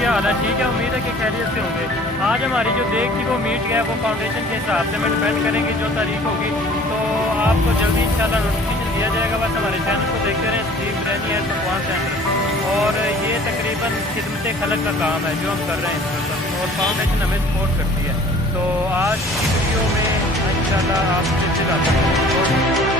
क्या हाल है? ठीक है, उम्मीद है कि खैरियत से होंगे। आज हमारी जो देख थी वो मीट है, वो फाउंडेशन के हिसाब से मैं डिपेंड करेंगे जो तारीख होगी, तो आपको जल्दी इंशाल्लाह नोटिफिकेशन दिया जाएगा। बस हमारे चैनल को देखते रहें, स्टीव बिरयानी है पकवान सेंटर, और ये तकरीबन खिदमत खलक का काम है जो हम कर रहे हैं इस वक्त, और फाउंडेशन हमें सपोर्ट करती है। तो आज की वीडियो में इंशाल्लाह आप फिर से